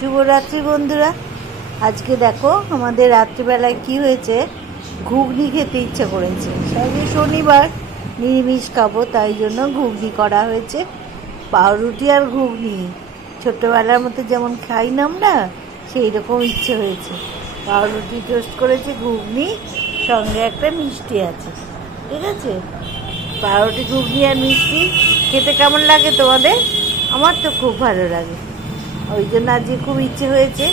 শুভরাত্রি বন্ধুরা। আজকে দেখো আমাদের রাত্রিবেলায় কি হয়েছে, ঘুগনি খেতে ইচ্ছে করেছে। আজকে শনিবার, নিরামিষ খাবো, তাই জন্য ঘুগনি করা হয়েছে। পাউরুটি আর ঘুগনি ছোট্টবেলার মতো যেমন খাই না আমরা, সেই রকম ইচ্ছে হয়েছে। পাউরুটি টোস্ট করেছে, ঘুগনি সঙ্গে একটা মিষ্টি আছে। ঠিক আছে, পাউরুটি ঘুগনি আর মিষ্টি খেতে কেমন লাগে তোমাদের? আমার তো খুব ভালো লাগে, ওই জন্য আজকে খুব ইচ্ছে হয়েছে।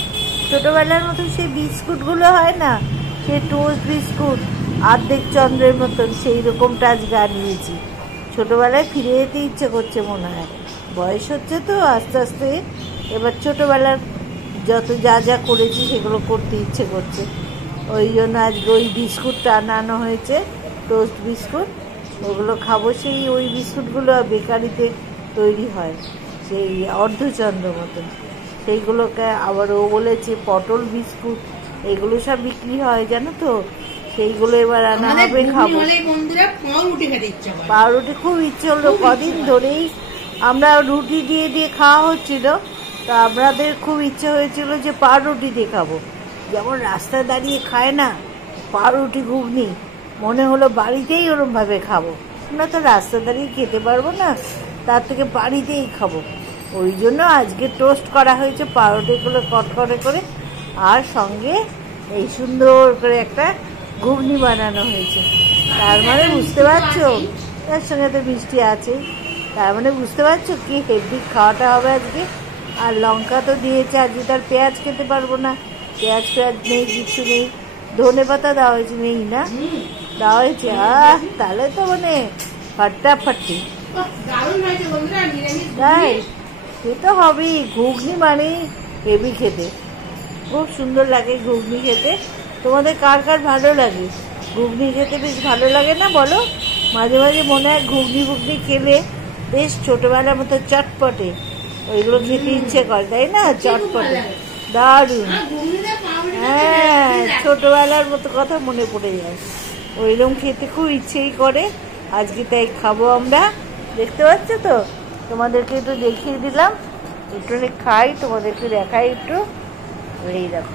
ছোটোবেলার মতো সেই বিস্কুটগুলো হয় না, সে টোস্ট বিস্কুট অর্ধেক চন্দ্রের মতন, সেই রকমটা আজকে আনিয়েছি। ছোটোবেলায় ফিরে যেতে ইচ্ছে করছে মনে হয়, বয়স হচ্ছে তো আস্তে আস্তে। এবার ছোটোবেলার যত যা যা করেছি সেগুলো করতে ইচ্ছে করছে, ওই জন্য আজকে ওই বিস্কুটটা আনানো হয়েছে, টোস্ট বিস্কুট। ওগুলো খাবো। সেই ওই বিস্কুটগুলো বেকারিতে তৈরি হয়, সেই অর্ধচন্দ্র মতন, সেইগুলোকে আবার ও বলেছে পটল বিস্কুট, এগুলো সব বিক্রি হয় জানো তো, সেইগুলো এবার আনা হবে, খাবো। পাউরুটি খুব ইচ্ছে হলো, কদিন ধরেই আমরা রুটি দিয়ে দিয়ে খাওয়া হচ্ছিল, তো আমাদের খুব ইচ্ছে হয়েছিল যে পাউরুটি দিয়ে খাবো। যেমন রাস্তায় দাঁড়িয়ে খায় না পাউরুটি ঘুগনি, মনে হলো বাড়িতেই ওরমভাবে খাবো। আমরা তো রাস্তা দাঁড়িয়ে খেতে পারবো না, তার থেকে বাড়িতেই খাবো। ওই জন্য আজকে টোস্ট করা হয়েছে, পাউরুটিগুলো কট করে, আর সঙ্গে এই সুন্দর করে একটা ঘুগনি বানানো হয়েছে। তার মানে বুঝতে পারছো, তার সঙ্গে তো মিষ্টি আছে, তার মানে বুঝতে পারছো কি হেভি খাওয়াটা হবে আজকে। আর লঙ্কা তো দিয়েছে, আজকে তার পেঁয়াজ খেতে পারবো না, পেঁয়াজ নেই, কিছু নেই। ধনে পাতা দেওয়া হয়েছে, নেই না, দেওয়া হয়েছে। তাহলে তো মানে ফাটাফাটি, তাই সে তো হবেই। ঘুগনি মানে হেভি খেতে, খুব সুন্দর লাগে ঘুগনি খেতে। তোমাদের কার কার ভালো লাগে ঘুগনি খেতে? বেশ ভালো লাগে না বলো? মাঝে মাঝে মনে হয় ঘুগনি খেলে বেশ ছোটবেলার মতো চটপটে ওইগুলো খেতে ইচ্ছে করে, তাই না? চটপটে দারুণ, হ্যাঁ, ছোটবেলার মতো কথা মনে পড়ে যায়, ওইরকম খেতে খুব ইচ্ছেই করে। আজকে তাই খাবো আমরা, দেখতে পাচ্ছ তো, তোমাদেরকে একটু দেখিয়ে দিলাম, একটু খাই, তোমাদেরকে দেখাই একটু। এই দেখো,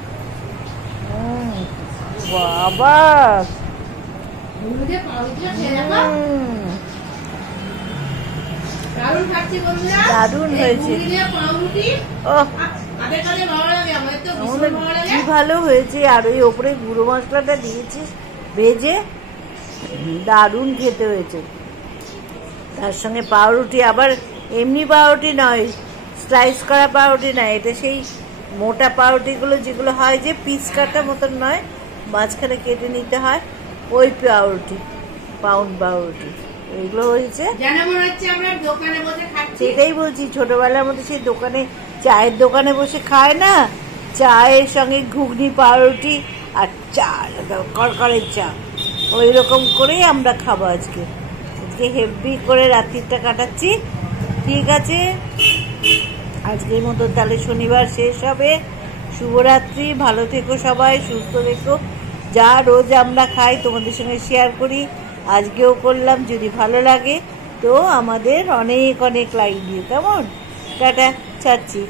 বাবা দারুণ হয়েছে, কি ভালো হয়েছে। আর ওই ওপরে গুঁড়ো মশলাটা দিয়েছিস ভেজে, দারুণ খেতে হয়েছে। তার সঙ্গে পাউরুটি, আবার এমনি পাউরুটি নয়, স্লাইস করা পাউরুটি নয়, এটা সেই মোটা পাউরুটিগুলো যেগুলো হয় যে পিস কাটা মতন নয়, মাঝখানে কেটে নিতে হয়, ওই পাউরুটি, পাউন্ড পাউরুটি এইগুলো হয়েছে। সেটাই বলছি, ছোটবেলার মধ্যে সেই দোকানে, চায়ের দোকানে বসে খায় না, চায়ের সঙ্গে ঘুগনি পাউরুটি আর চা, কড়কড়ের চা, ওই রকম করেই আমরা খাবো আজকে। আজকে হেভি করে রাত্রিটা কাটাচ্ছি। ঠিক আছে, আজকের মতো তাহলে শনিবার শেষ হবে। শুভরাত্রি, ভালো থেকো সবাই, সুস্থ থেকো। যা রোজ আমরা খাই তোমাদের সঙ্গে শেয়ার করি, আজকেও করলাম। যদি ভালো লাগে তো আমাদের অনেক অনেক লাইক দিও, কেমন? টাটা, ছাড়ছি।